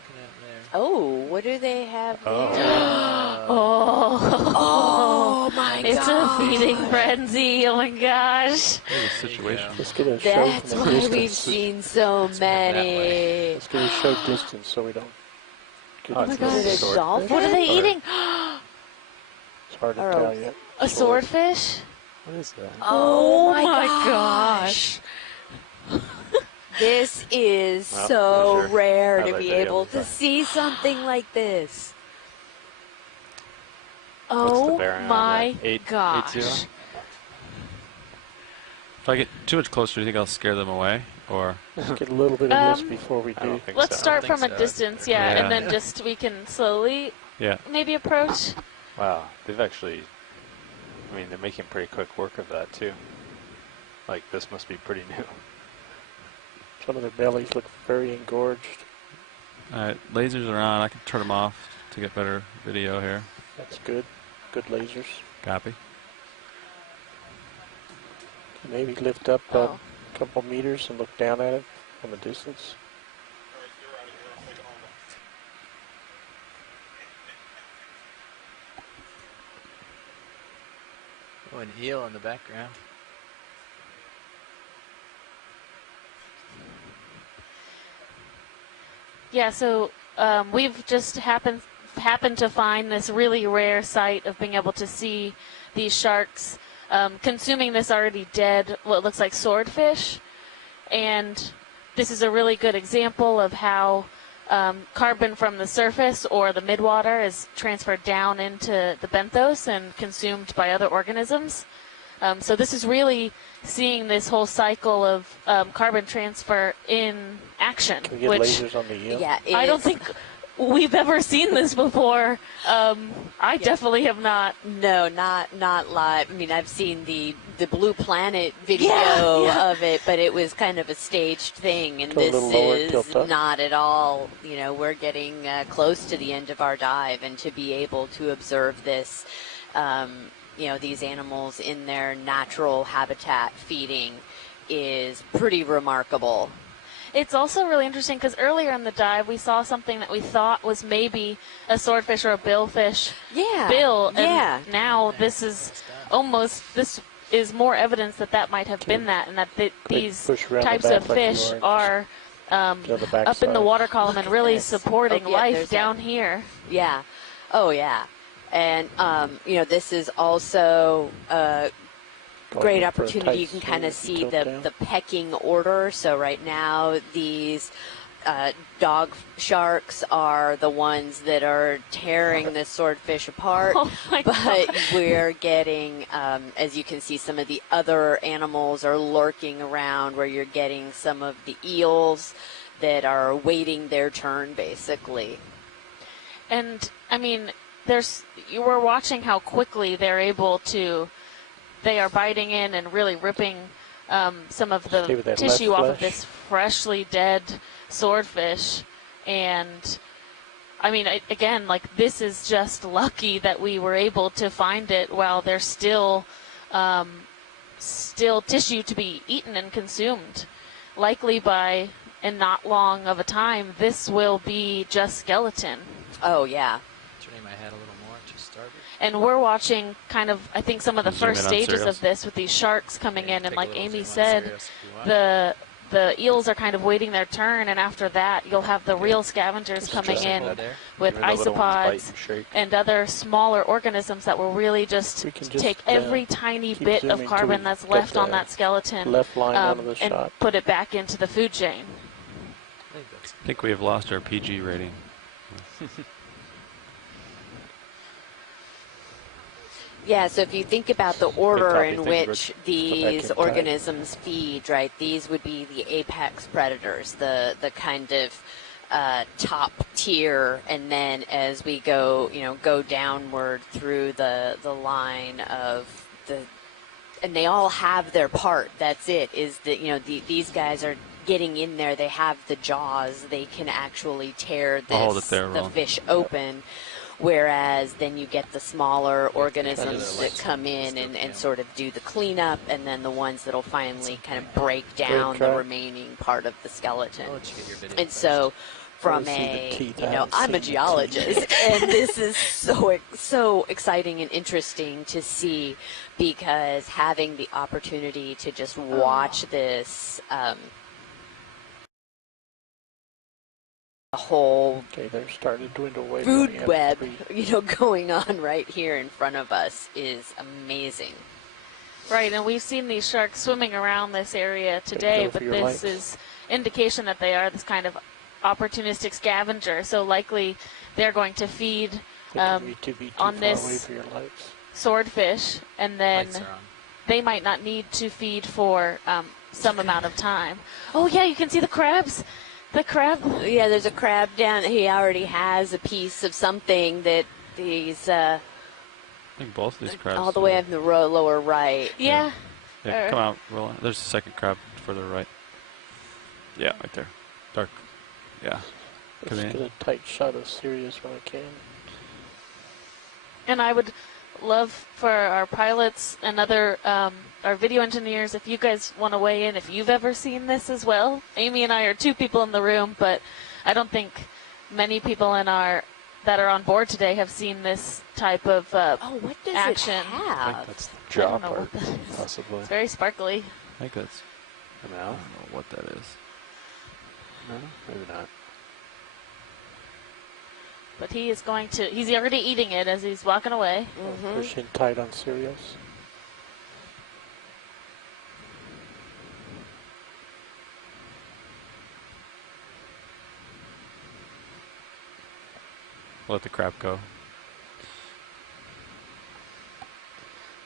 looking at there? Oh, what do they have there? Oh my it's gosh. a feeding frenzy. Oh my gosh. There's a situation. Let's get a show That's from a why distance. we've seen so many. Let's get a show distance so we don't get Oh my into gosh. Is it a dolphin? What are they eating? It's hard to tell yet. A swordfish? What is that? Oh my gosh. This is Well, so there's your rare to highlight be video able of to that. see something like this. What's the Oh bearing on my that? 880? gosh. If I get too much closer, do you think I'll scare them away? Or Let's get a little bit of this before we I do. don't think Let's so. start I don't from a think so. distance, yeah, Yeah. and then just we can slowly yeah. maybe approach. Wow, they've actually, I mean, they're making pretty quick work of that too. Like, this must be pretty new. Some of their bellies look very engorged. Alright, lasers are on. I can turn them off to get better video here. That's good. Good lasers. Copy. Maybe lift up Oh. a couple meters and look down at it from a distance. Oh, an eel in the background. Yeah, so we've just happened to find this really rare sight of being able to see these sharks consuming this already dead, what looks like swordfish. And this is a really good example of how carbon from the surface or the midwater is transferred down into the benthos and consumed by other organisms. So this is really seeing this whole cycle of carbon transfer in action. Can we get which lasers on the eel? Yeah, I don't think we've ever seen this before. I definitely have not. No, not live. I mean, I've seen the Blue Planet video of it, but it was kind of a staged thing, and Go a this little lower, is tilt up. not at all. You know, we're getting close to the end of our dive, and to be able to observe this, you know, these animals in their natural habitat feeding is pretty remarkable. It's also really interesting because earlier in the dive we saw something that we thought was maybe a swordfish or a billfish bill, and now this is more evidence that that might have been that, and that these push around the types back of like you fish are. are Go the back up in the side. water column and really this. supporting Oh, yeah, life there's down that. here. Yeah. Oh, yeah. And, you know, this is also a great Going for a opportunity. You tight can kind of swing, see tilt down. the pecking order. So right now, these dog sharks are the ones that are tearing this swordfish apart. Oh my But God. we're getting, as you can see, some of the other animals are lurking around, where you're getting some of the eels that are waiting their turn, basically. And I mean, you were watching how quickly they are biting in and really ripping some of Stay the with that tissue left off of flesh. this freshly dead swordfish. And I mean, again, like, this is just lucky that we were able to find it while there's still tissue to be eaten and consumed. Likely by, in not long of a time, this will be just skeleton. Oh, yeah. Turning my head a little more to starboard. And we're watching kind of, I think, some of the Zoom first in on stages cereals. of this with these sharks coming in. And Take a like little Amy zoom on said, Sirius if you want. the eels are kind of waiting their turn. And after that, you'll have the real scavengers coming Just in hold there. with Even the little ones bite isopods and shake. and other smaller organisms that will really just We can just, take every tiny keep bit zooming of till carbon we that's get left on the that skeleton left line out of the and shot. put it back into the food chain. I think that's I think we have lost our PG rating. Yeah, so if you think about the order copy. in Thank you, which Rich. these in time. organisms feed, right, these would be the apex predators, the kind of top tier, and then as we go downward through the line of and they all have their part. That's it, is that, these guys are getting in there. They have the jaws. They can actually tear I'll hold it there, the Ron. fish open. Whereas then you get the smaller organisms their that come in and sort of do the cleanup, and then the ones that'll finally kind of break down the try. remaining part of the skeleton. I'll let you get your video And first. so from see the a, teeth. you I know, haven't I'm a seen the teeth geologist, and this is so exciting and interesting to see, because having the opportunity to just watch this a whole Okay, they're starting to dwindle away. food web, you know, going on right here in front of us is amazing. Right, and we've seen these sharks swimming around this area today, go for but your this life. is indication that they are this kind of opportunistic scavenger. So likely they're going to feed To be too on far this away for your lights. swordfish, and then Lights are on. they might not need to feed for some amount of time. Oh yeah, you can see the crabs. The crab. Yeah, there's a crab down. He already has a piece of something that he's I think both of these crabs. all the way up in the lower right. Yeah. Yeah, come out, roll on. There's a second crab further right. Yeah, right there. Dark. Yeah. Let's Come in. get a tight shot of Sirius when I can. And I would love for our pilots and other our video engineers, if you guys want to weigh in, if you've ever seen this as well. Amy and I are two people in the room, but I don't think many people that are on board today have seen this type of What does action. it I have? think that's the I jaw don't know part, what that is. possibly. It's very sparkly. I think that's. An I owl? don't know what that is. No, maybe not. But he's already eating it as he's walking away. Push in tight on Sirius. Let the crab go.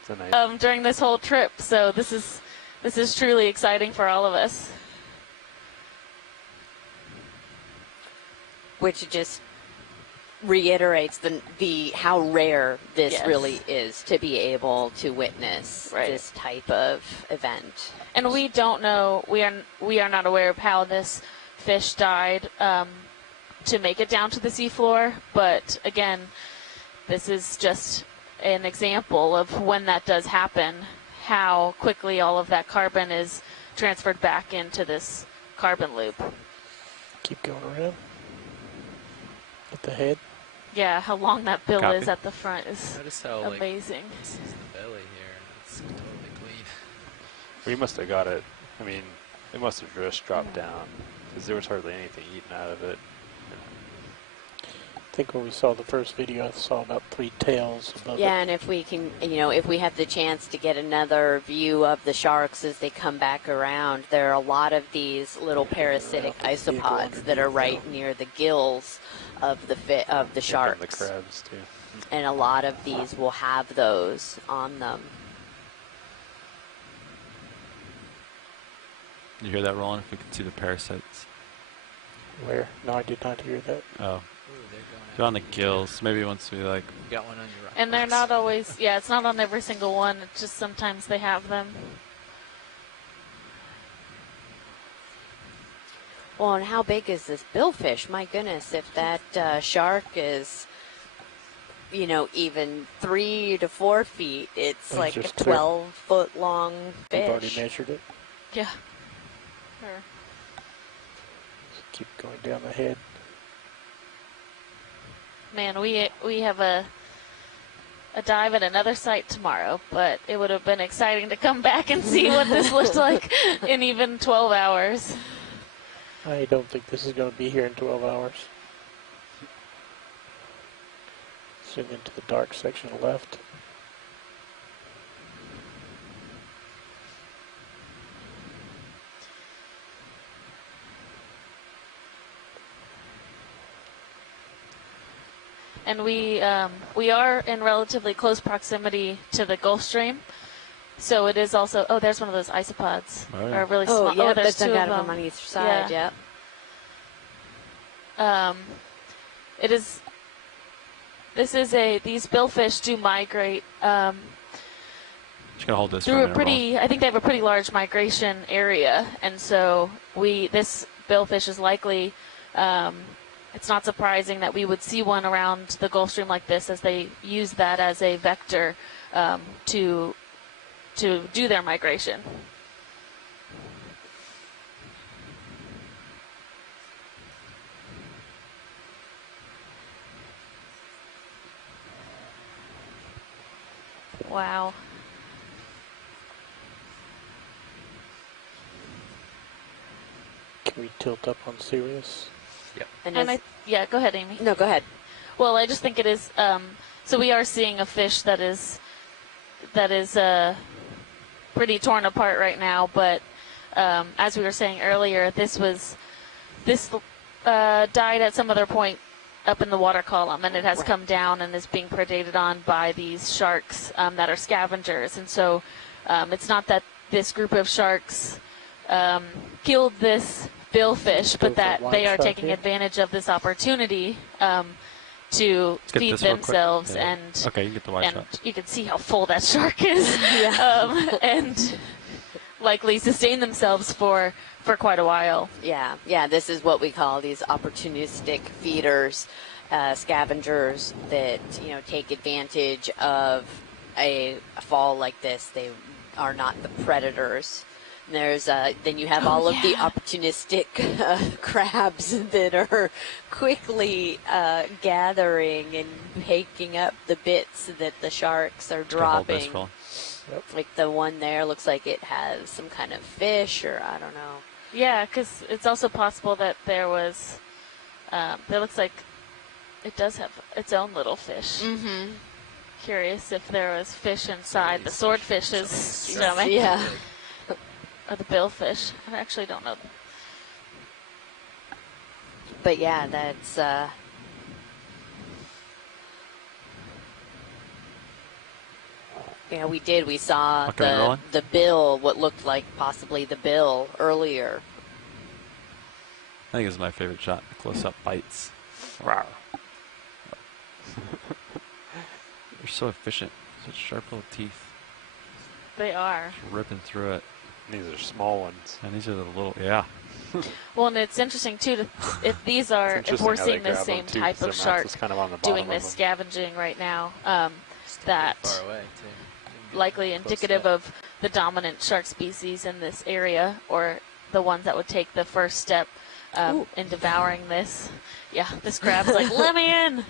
It's a nice. During this whole trip, so this is truly exciting for all of us. Which just reiterates the how rare this Yes. really is to be able to witness Right. this type of event. And we don't know. We are not aware of how this fish died to make it down to the seafloor. But again, this is just an example of when that does happen, how quickly all of that carbon is transferred back into this carbon loop. Keep going around. At the head. Yeah, how long that bill Copy. is at the front is Notice how like amazing. this is the belly here. It's totally clean. We must have got it. I mean, it must have just dropped down because there was hardly anything eaten out of it. I think when we saw the first video, I saw about 3 tails above Yeah, it. and if we can, if we have the chance to get another view of the sharks as they come back around, there are a lot of these little parasitic isopods that are right near the gills of the Yep, and the sharks, crabs too. and a lot of these will have those on them. You hear that, Roland? If we can see the parasites. Where? No, I did not hear that. Oh, Ooh, they're going they're on the gills. Maybe once we like. You got one on your right. And they're not always, it's not on every single one. It's just sometimes they have them. Well, and how big is this billfish? My goodness, if that shark is, even 3 to 4 feet, it's That's like a just clear. 12-foot long We've already fish. measured it. Yeah. Sure. Keep going down the head. Man, we have a dive at another site tomorrow, but it would have been exciting to come back and see what this looked like in even 12 hours. I don't think this is going to be here in 12 hours. Zoom into the dark section left. And we are in relatively close proximity to the Gulf Stream, so it is also. Oh, there's one of those isopods. Oh, yeah. Or really Oh, small. yeah, There's but two got of them them on either side, Yeah. yeah. It is. These billfish do migrate Just gonna hold this for through a minute, Roland. pretty. I think they have a pretty large migration area, and so this billfish is likely. It's not surprising that we would see one around the Gulf Stream like this, as they use that as a vector to do their migration. Wow. Can we tilt up on Sirius? And And yeah, go ahead, Amy. no, go ahead. Well, I just think it is. So we are seeing a fish that is pretty torn apart right now. But as we were saying earlier, this died at some other point up in the water column, and it has come down and is being predated on by these sharks that are scavengers. And so it's not that this group of sharks killed this billfish, but that they are taking advantage of this opportunity to feed themselves and okay, you can get the wide shot. you can see how full that shark is, and likely sustain themselves for quite a while. Yeah, this is what we call these opportunistic feeders, scavengers that, take advantage of a fall like this. They are not the predators. There's then you have all of the opportunistic crabs that are quickly gathering and picking up the bits that the sharks are dropping. Yep. Like the one there looks like it has some kind of fish, or I don't know. Yeah, because it's also possible that there was. There looks like it does have its own little fish. Mm-hmm. Curious if there was fish inside the swordfish's stomach. Yeah. Or the billfish. I actually don't know. But yeah, that's we saw the bill, what looked like possibly the bill earlier. I think it's my favorite shot. Close-up bites. Rawr. They're so efficient. Such sharp little teeth. They are. Just ripping through it. These are small ones. And these are the little, yeah. Well, and it's interesting too if we're seeing the same type of shark kind of doing this scavenging right now, that Far away, too. likely indicative of the dominant shark species in this area, or the ones that would take the first step in devouring this. Yeah, this crab's like, let me in.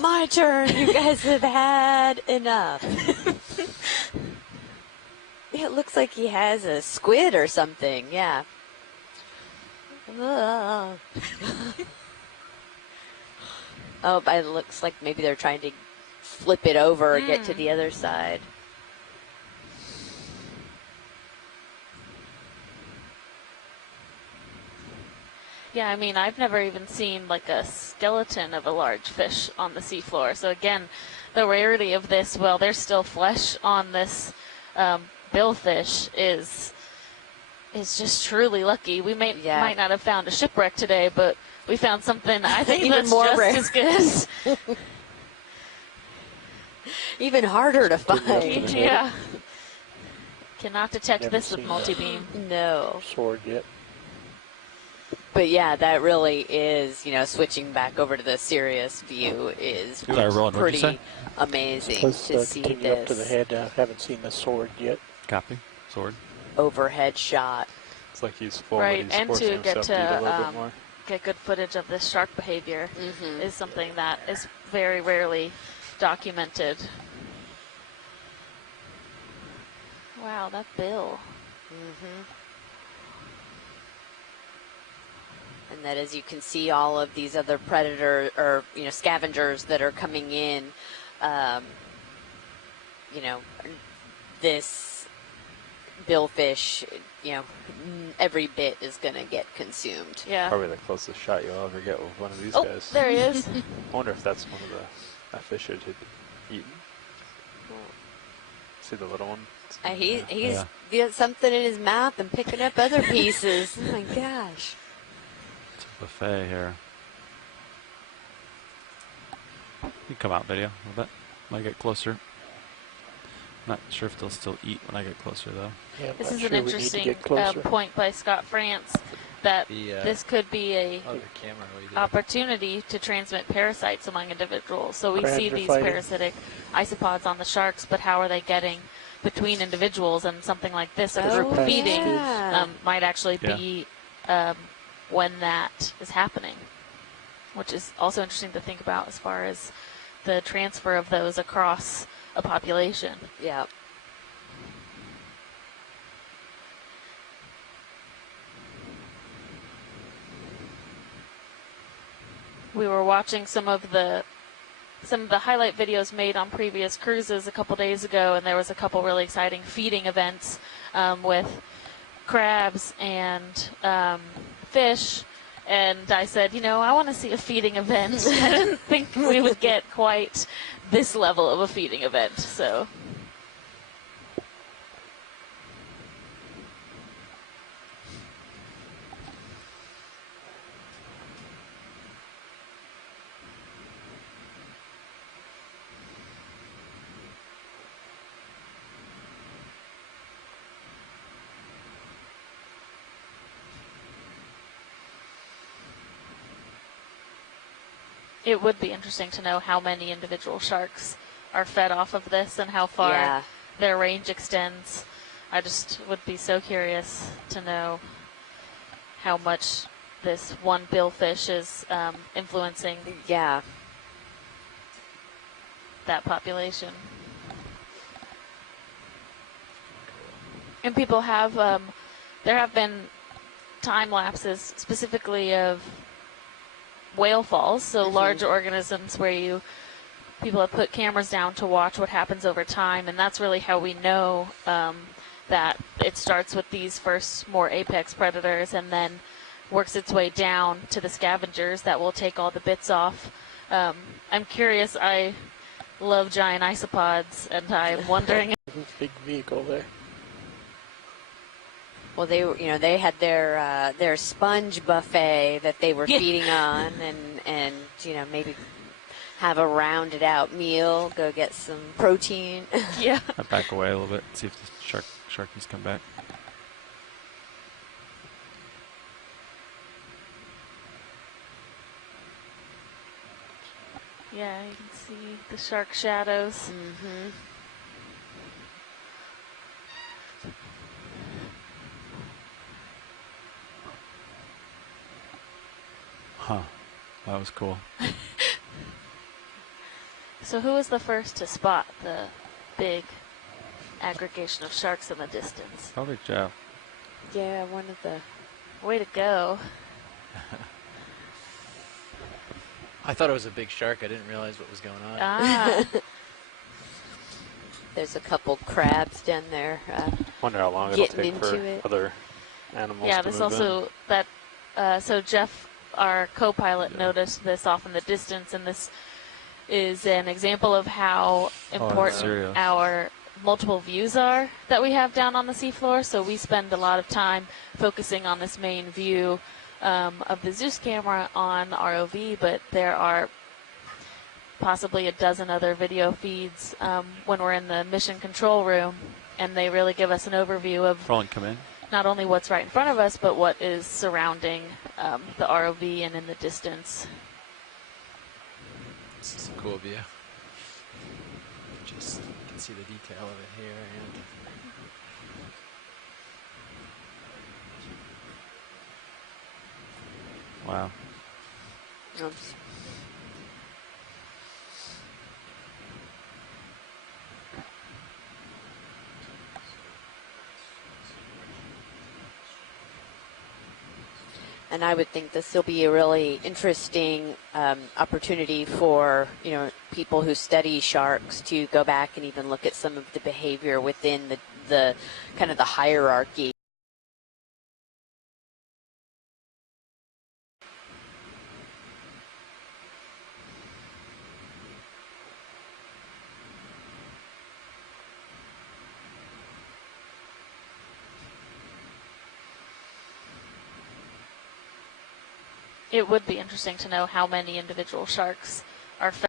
My turn. You guys have had enough. It looks like he has a squid or something. Yeah. Oh, but it looks like maybe they're trying to flip it over and get to the other side. Yeah, I mean, I've never even seen like a skeleton of a large fish on the seafloor. So again, the rarity of this, well, there's still flesh on this billfish is just truly lucky. We might not have found a shipwreck today, but we found something I think even that's more just rare. as good. Even harder to find. Yeah. Cannot detect Never this with seen multi-beam. No. Sword yet. But yeah, that really is, switching back over to the Sirius view is Sorry, Roland, what'd you pretty say? amazing Let's to see continue up to the this head. I haven't seen the sword yet. Copy. Sword. overhead shot. It's like he's full, Right, but he's and forcing to himself get to eat a little to bit more. get good footage of this shark behavior Mm-hmm. is something that is very rarely documented. Wow, that bill. Mm-hmm. And that, as you can see, all of these other predator or scavengers that are coming in, this billfish, every bit is going to get consumed. Yeah. Probably the closest shot you'll ever get with one of these Oh, guys. there he is. I wonder if that's one of the fish it had eaten. See the little one? He's got something in his mouth and picking up other pieces. Oh my gosh. It's a buffet here. You come out video a little bit when I get closer. Not sure if they'll still eat when I get closer though. Yeah, I'm This not is sure an we need to interesting get closer. point by Scott France that this could be a Oh, the camera we did. opportunity to transmit parasites among individuals. So we Crabs see are these fighting. parasitic isopods on the sharks, but how are they getting between individuals? And something like this, a group Oh, feeding, yeah. might actually be when that is happening, which is also interesting to think about as far as the transfer of those across a population. Yeah. We were watching some of the highlight videos made on previous cruises a couple days ago, and there was a couple really exciting feeding events with crabs and fish. And I said, I want to see a feeding event. I didn't think we would get quite this level of a feeding event. So. It would be interesting to know how many individual sharks are fed off of this and how far their range extends. I just would be so curious to know how much this one billfish is influencing that population. And people have, there have been time lapses specifically of whale falls, so larger organisms where people have put cameras down to watch what happens over time, and that's really how we know that it starts with these first more apex predators and then works its way down to the scavengers that will take all the bits off. I'm curious, I love giant isopods, and I'm wondering. Big vehicle there. Well, they had their sponge buffet that they were feeding on, and maybe have a rounded out meal, go get some protein. Yeah. I back away a little bit, see if the sharkies come back. Yeah, you can see the shark shadows. Mm-hmm. Huh. That was cool. So who was the first to spot the big aggregation of sharks in the distance? Probably Jeff. Yeah, one of the. Way to go. I thought it was a big shark. I didn't realize what was going on. Ah. There's a couple crabs down there. Wonder how long it'll Getting take for into it. other animals Yeah, to this move also, so Jeff, our co-pilot, noticed this off in the distance, and this is an example of how important our multiple views are that we have down on the seafloor. So we spend a lot of time focusing on this main view of the Zeus camera on ROV, but there are possibly a dozen other video feeds when we're in the mission control room, and they really give us an overview of not only what's right in front of us, but what is surrounding the ROV and in the distance. This is a cool view. Just you can see the detail of it here. And Wow. Oops. And I would think this will be a really interesting opportunity for people who study sharks to go back and even look at some of the behavior within the kind of the hierarchy. It would be interesting to know how many individual sharks are fed